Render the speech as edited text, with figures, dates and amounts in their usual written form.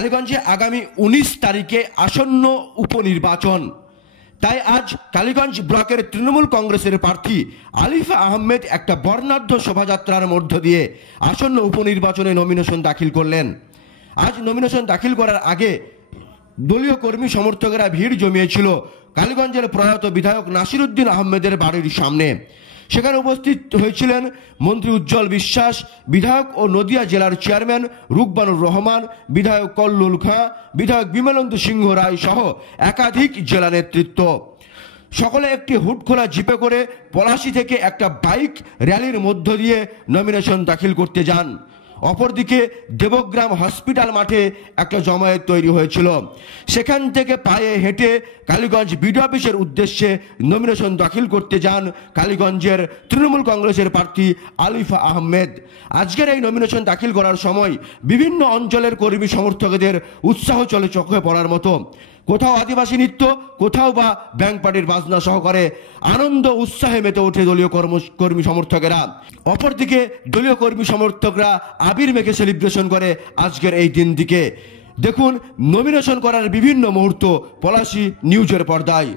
কালীগঞ্জে আগামী 19 তারিখে আসন্ন উপনির্বাচন। তাই আজ কালীগঞ্জ ব্লকের তৃণমূল কংগ্রেসের প্রার্থী আলিফা আহমেদ একটা বর্ণাঢ্য শোভাযাত্রার মধ্য দিয়ে আসন্ন উপনির্বাচনে নমিনেশন দাখিল করলেন। আজ নমিনেশন দাখিল করার আগে দলীয় কর্মী সমর্থকেরা ভিড় জমিয়েছিল কালীগঞ্জের প্রয়াত বিধায়ক নাসিরউদ্দিন আহমেদের বাড়ির সামনে। সেখানে উপস্থিত হয়েছিলেন মন্ত্রী উজ্জ্বল বিশ্বাস, বিধায়ক ও নদিয়া জেলার চেয়ারম্যান রুকবানুর রহমান, বিধায়ক কল্লুল খাঁ, বিধায়ক বিমলেন্দু সিংহ রায় সহ একাধিক জেলা নেতৃত্ব। সকলে একটি হুডখোলা জিপে করে পলাশী থেকে একটা বাইক র্যালির মধ্য দিয়ে নমিনেশন দাখিল করতে যান। অপরদিকে দেবগ্রাম হসপিটাল মাঠে একটা জমায়েত তৈরি হয়েছিল। সেখান থেকে পায়ে হেঁটে কালীগঞ্জ বিডিও অফিসের উদ্দেশ্যে নমিনেশন দাখিল করতে যান কালীগঞ্জের তৃণমূল কংগ্রেসের প্রার্থী আলিফা আহমেদ। আজকের এই নমিনেশন দাখিল করার সময় বিভিন্ন অঞ্চলের কর্মী সমর্থকদের উৎসাহ চলে চোখে পড়ার মতো। কোথাও আদিবাসী নৃত্য, কোথাও বা ব্যাংক পার্টির বাজনা সহকারে আনন্দ উৎসাহে মেতে ওঠে দলীয় কর্মী সমর্থকেরা। অপরদিকে দলীয় কর্মী সমর্থকরা আবির মেখে সেলিব্রেশন করে আজকের এই দিনটিকে। দেখুন নমিনেশন করার বিভিন্ন মুহূর্ত পলাশী নিউজের পর্দায়।